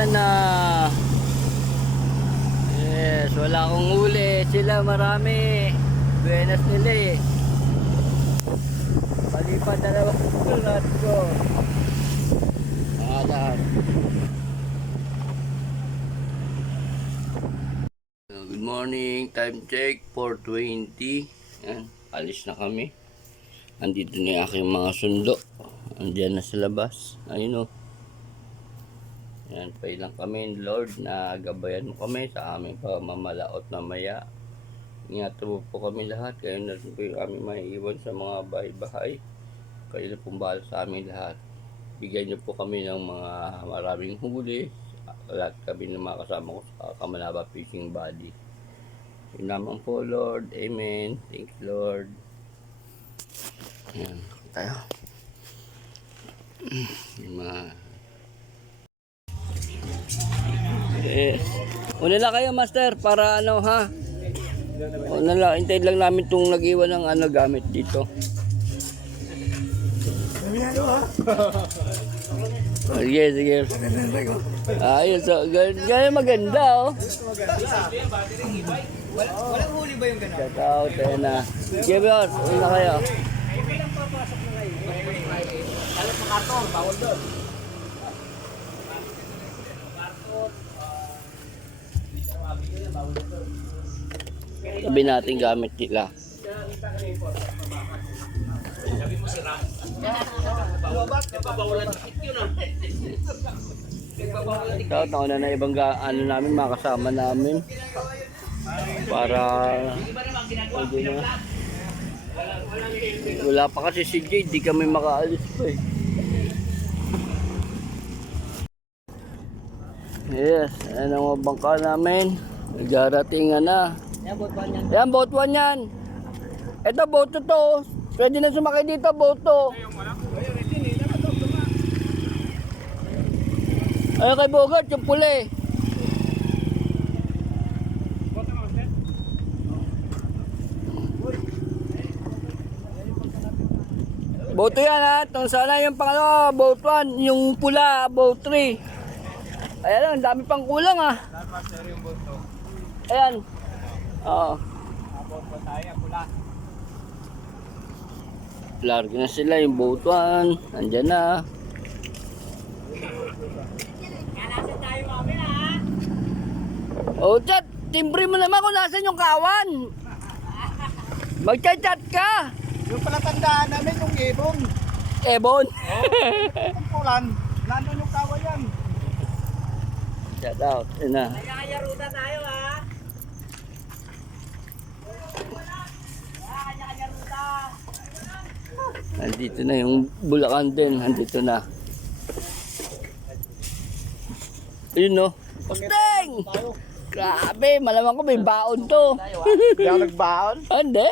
Ayan na. Yes, wala akong huli. Sila marami. Buenas nila eh. Palipad na naman. Let's go. Lahat. Good morning. Time check 4:20. Ayan, alis na kami. Andito na yung aking mga sundo. Andiyan na sa labas. Ayun o. Ayan, pray lang kami, Lord, na gabayan mo kami sa aming pamamalaot mamaya. Ingatan mo po kami lahat. Kayo na po yung aming maiiwan sa mga bahay-bahay. Kayo na pong bahala sa amin lahat. Bigyan niyo po kami ng mga maraming huli. Lahat kami ng mga kasama ko sa Kamanaba Fishing Body. Yun naman po, Lord. Amen. Thank you, Lord. Ayan, tayo. Yung mga... Yes. Una lang kayo, Master, para ano, ha? Una lang, hintayin lang namin itong nag-iwan ng ano, gamit dito. Sige, sige. Ayos, so, ganyan maganda, oh. Walang huli ba yung gano'n? Shout out, ayun na. Sige, boss, una kayo. Alam mo karton, bawal doon. Sabi natin gamit nila. Sabi mo si Ram. Nagbabawalan ng yun ah. Shout out na ibang ano namin, mga kasama namin. Para hindi na. Wala pa kasi si Jade, di kami makaalis pa eh. Yes, ayan ang mga bangka namin. Nagdaratingan na. Yan, boat 1 yan. Ito, boat 2 to. Pwede na sumakay dito, boat 2. Ayun kay Bogart, yung puli. Boat 2 yan ha. Itong sana yung pangalawa, boat 1. Yung pula, boat 3. Ayan lang, dami pang kulang ah. Ayan. Oo. Largo na sila yung boat 1. Andyan na. Kalasan tayo mamaya ha. Oh, chat. Timbre mo naman kung nasan yung kawan. Magchat-chat ka. Yung palatandaan namin yung ibon. Ebon. Kumpulan. Nandun yung kawayan. Shout out. Ayan na. Kaya ruta tayo ha. Kanya ruta. Nandito na yung Bulacan din. Nandito na. Ayun no. Posteng! Grabe, malamang ko may baon to. Hindi ako nagbaon. Hindi.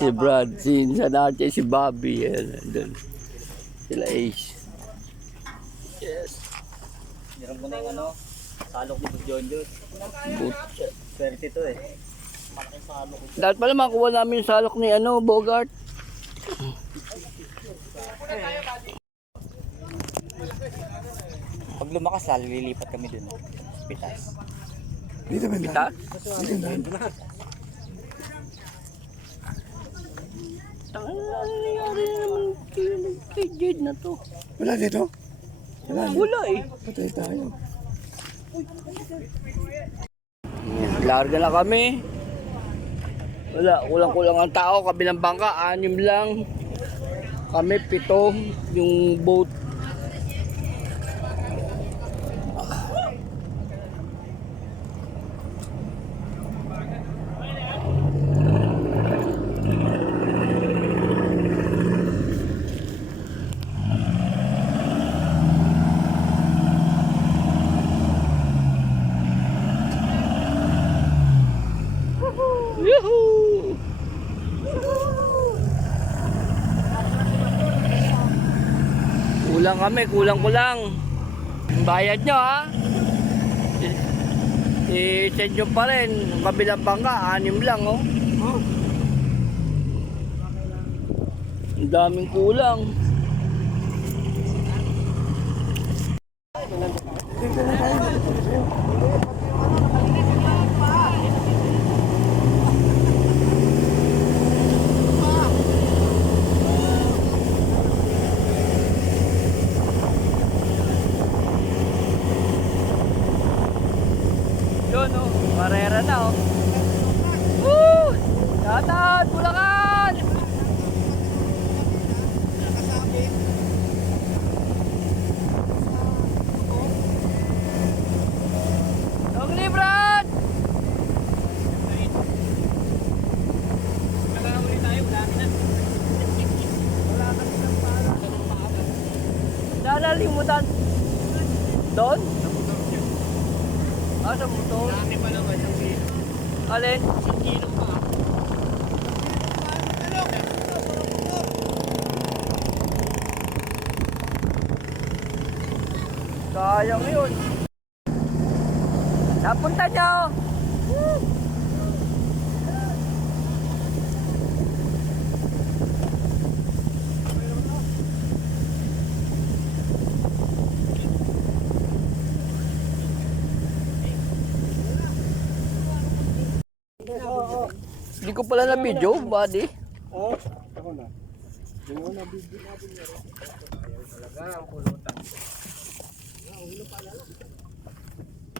Si Brad, si Sanate, si Bobby. Yan, nandun. Sila Ace. Yes. Meron ko na yung ano, salok ni John Jus. Swerte to eh. Malaking salok. Dapat pala makuha namin yung salok ni ano, Bogart. Pag lumakas, lilipat kami dun. Pitas. Dito ba na? Ano nangyari naman kay Jade na to? Wala dito? Wala eh. Patay tayo. Larga na kami. Wala, kulang-kulang ang tao. Kabilang bangka, 6 lang. Kami 7. Yung boat. Yuhuu! Kulang kami, kulang-kulang. Bayad nyo ha. I-send nyo pa rin. Yung kabilang bangka, 6 lang oh. Ang daming kulang. Yun oh, Barrera na oh. Woo! Yatan, Bulacan! Long Libran! Nalalimutan. Doon? Ah, sa motor. Dami pa naman yung kilo. Alin? Isang kilo pa. Sayang yun. Napunta niya oh. Hindi ko pala na video, buddy. Oo. Ako na. Hindi mo na video natin yun. Talaga ang pulutan. Ulo pala lang.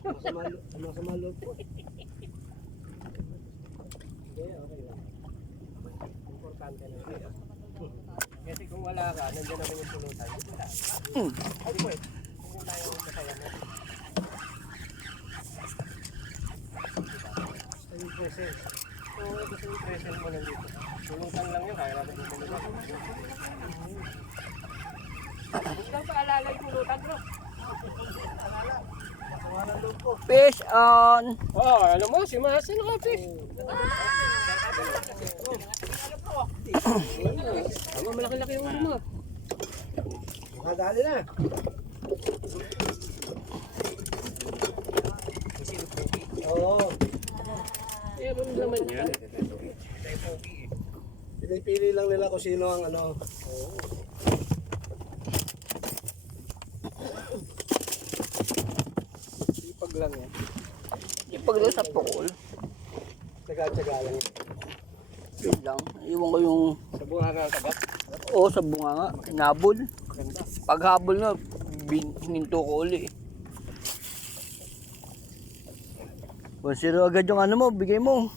Masama loob po. Hindi, okay lang. Importante na yun. Kasi kung wala ka, nandiyan naman yung pulutan. Ay, pwede. Kung tayo masaya na. Ay, present. Oo, gusto yung present mo nandito. Pulutan lang yun, kaya natin yung pulutan. Huwag lang paalala yung pulutan, bro. Fish on. Oh, alam mo, si Masi naka-fish. Tama, malaki-laki yung ulo mo. Nakadali na. Oo. Meron naman yan. Pinipili lang nila kung sino ang ano. Sipag lang yan. Ipaglo sa pukol. Tsaga-tsaga lang. Yun lang. Iwan ko yung... Sa bunga nga ang tagat. Oo, sa bunga nga. Nabol. Maganda. Paghabol na, hininto ko uli. 1-0 agad yung ano mo, bigay mo.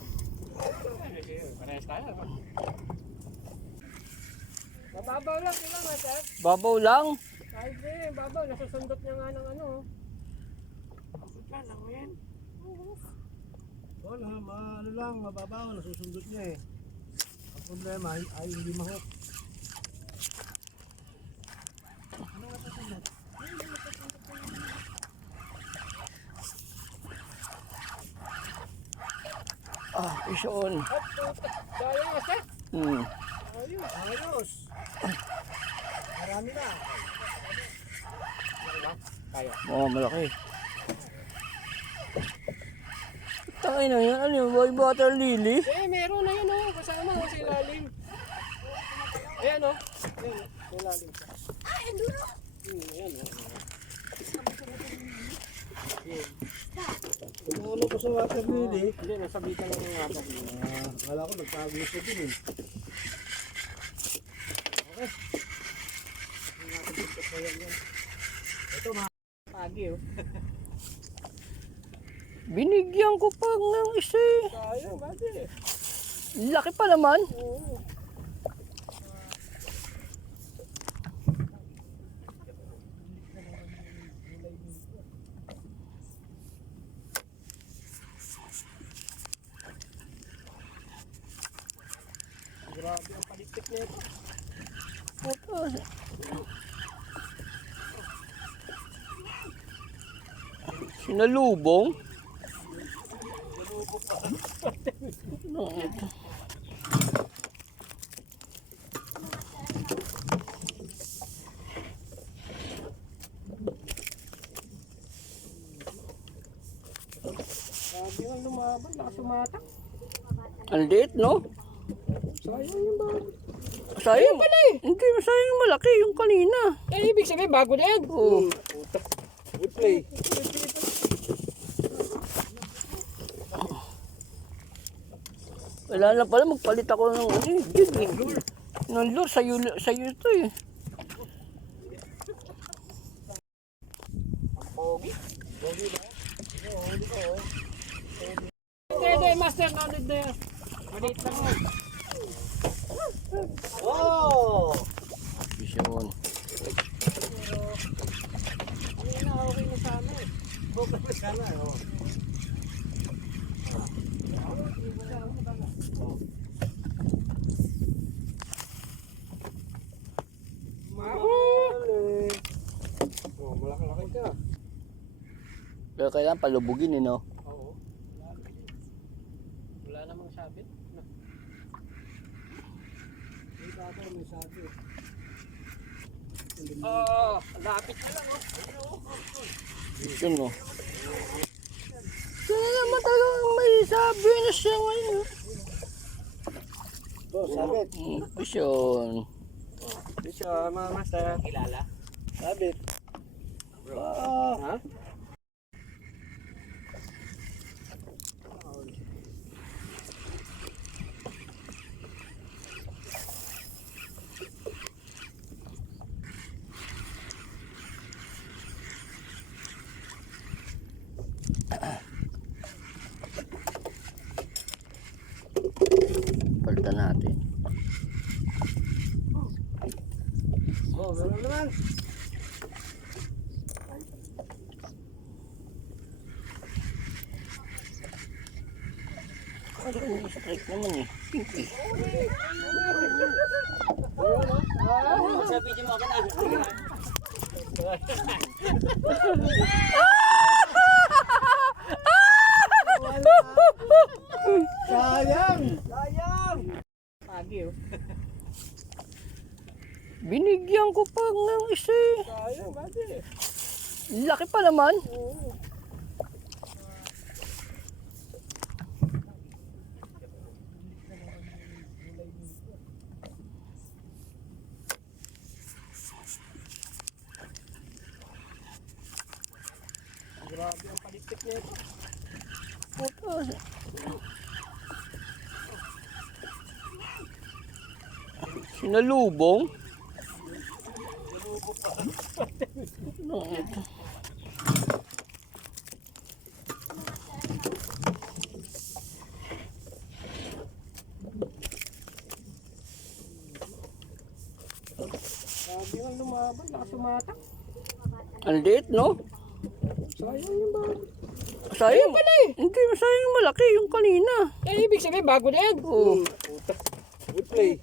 Parehas tayo. Mababaw lang sila, sir. Babaw lang. Kahit babaw, nasusundot niya nga ng ano. Wala lang yan. Wala, ano lang, mababaw, nasusundot niya eh. Ang problema ay hindi mahok. Ano nga susundot? Ah, fish on. Sayang nga, sir. Ayos. Marami na. Kaya. Oo, malaki. Tangay na yan. Ano yung white water lily? Meron na yun kasama sa ilalim. Ayan Ayan, sa ilalim siya. Ayan Ano ko sa water lily? Hindi, nasabitan lang yung water lily. Akala ko nagtago siya din eh. Okay. Ito pagi Binigyan ko pa ng isa eh. Sayang, kasi. Laki pa naman. Oo. Grabe ang palikpik nito. Sinalubong. Grabe ang lumaban, nakasumatak. Ang liit, no? Sayang yung bago. Sayang pala eh. Hindi, sayang malaki yung kanina. Ibig sabihin bago na yan. Oo. Buti play. Wala na pala, magpalit ako ng ano eh. Yun eh. Ng lure, sa'yo ito eh. Hindi, master, nandun na yan. Maliit lang mo. Oh! Yun. Ano na, okay na sana eh. Okay na sana eh. Oh. Mahuli. Oh, malaki-laki ka. Pero kailangan palubugin eh, no? Oo. Wala namang sabit. No. May sabit, may sabit. Oh, lapit na lang oh. Yun no. Kaya naman talagang may sabi na siya ngayon. Oh, sabit. Yun. Bisyo, mga master. Kilala? Sabit. Ha? Palitan natin. Oh, meron naman. Ano yung strike naman eh. Pinky. Sa video mo ka na. Sayang! Sayang! Pagi oh. Binigyan ko pa ng isa eh. Sayang, pagi. Laki pa naman. Oo. Grabe ang palitik nito. Puta. Sinalubong? Ano ito? Grabe ang lumaban, nakasumatak. Ang liit, no? Sayang yung ba? Sayang pala eh. Hindi, sayang yung malaki yung kanina. Eh, ibig sabihin, bago na yan. Oo. Good play.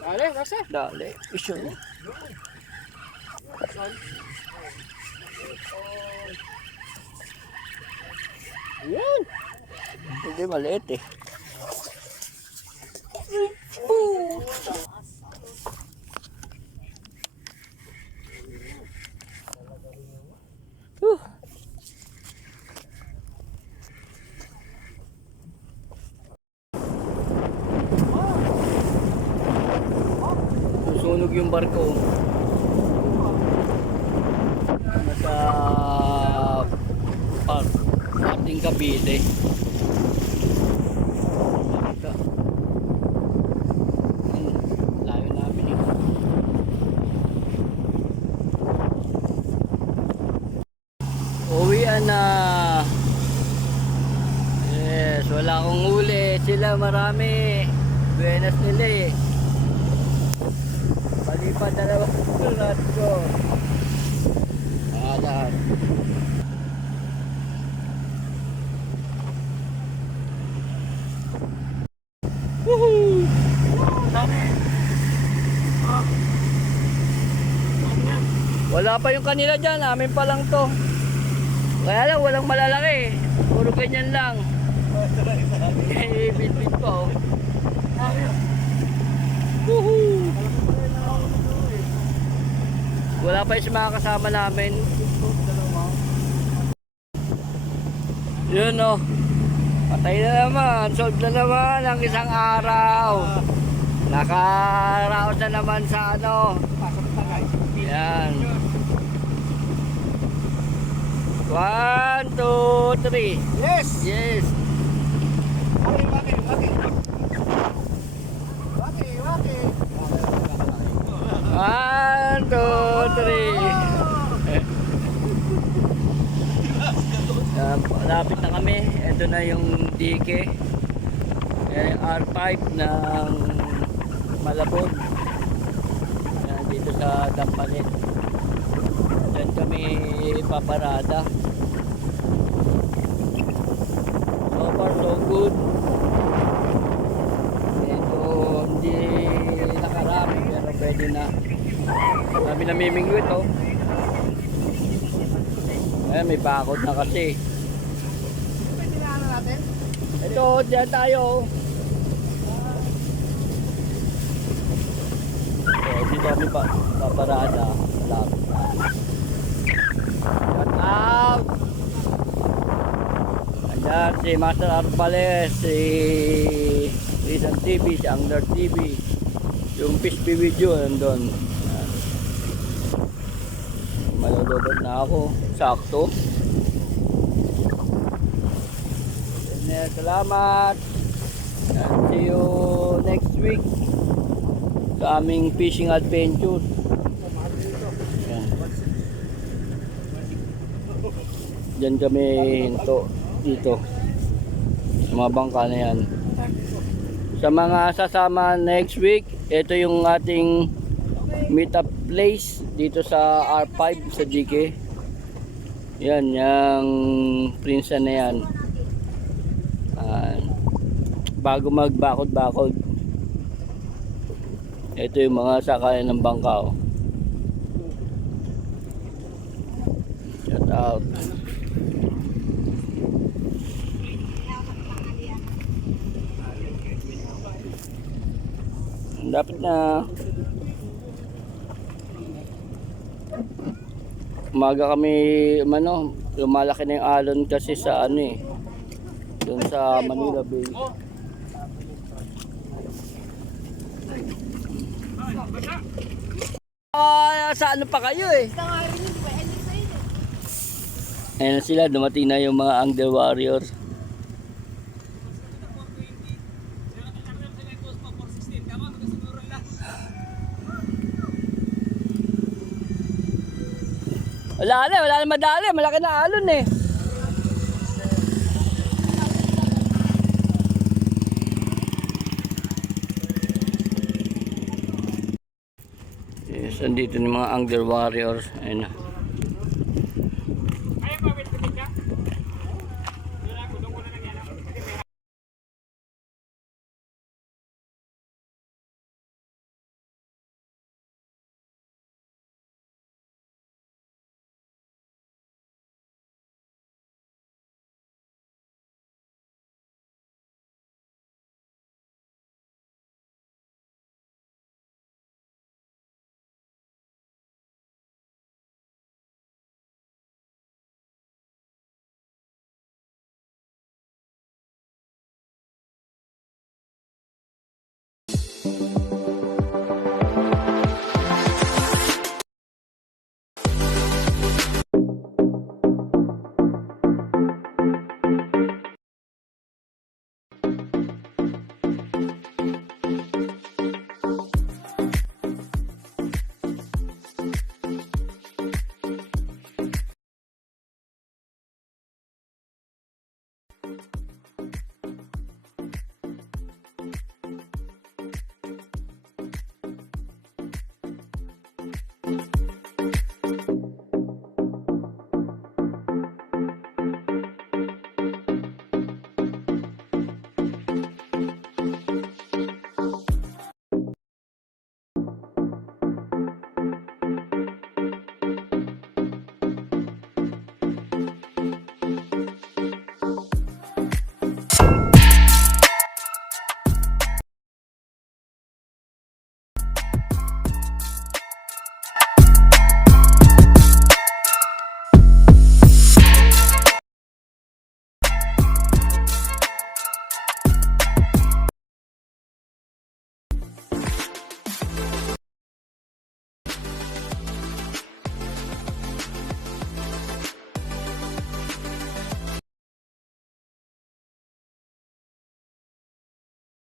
Dale, basta. Dali. Iso na. Yan. Hindi, maliit eh. Uh. Susunog yung barko. Nasa parting Cavite. Layo namin eh. Uwian na. akong huli. Sila marami. Buenas nila eh. Palipad na naman yung lahat ko. Lahat. Woohoo! Wala pa yung kanila dyan, amin pa lang to. Kaya lang, walang malalaki. Puro ganyan lang. Bit-bit pa oh. Woohoo! Wala pa yung mga kasama namin. Yun oh. Patay na naman. Solve na naman ang isang araw. Nakaraos na naman sa ano. Yan. 1, 2, 3. Yes! Yes. Waki. 1, 2, 3. Malapit na kami. Ito na yung dike. Yan yung R5 ng Malabon. Yan, dito sa Dampalit. Diyan kami paparada. So far so good. Ito hindi nakarami pero pwede na. Kami namimingwit oh. Ayan, may bakod na kasi. Ito, diyan tayo. So, dito kami paparada. Malapit na. Shout out! Ayan, si Master Arpales, si Rizal TV, si Angler TV. Yung fish video nandun. Malulubot na ako. Sakto. Salamat. And see you next week sa aming fishing adventure. Yan. Diyan kami hinto dito. Sa mga bangka na yan. Sa mga sasama next week, ito yung ating meetup place dito sa R5 sa DK. Yan, yung prinsa na yan. Bago magbakod-bakod. Ito yung mga sakayan ng bangka. Oh. Shout out. Dapat na umaga kami lumalaki na yung alon kasi sa ano eh doon sa Manila Bay. Sa ano pa kayo eh? Ayan na sila, dumating na yung mga Angler Warrior. Wala na madali, malaki na alon eh. Yes, andito yung mga Angler Warriors. Ayun na.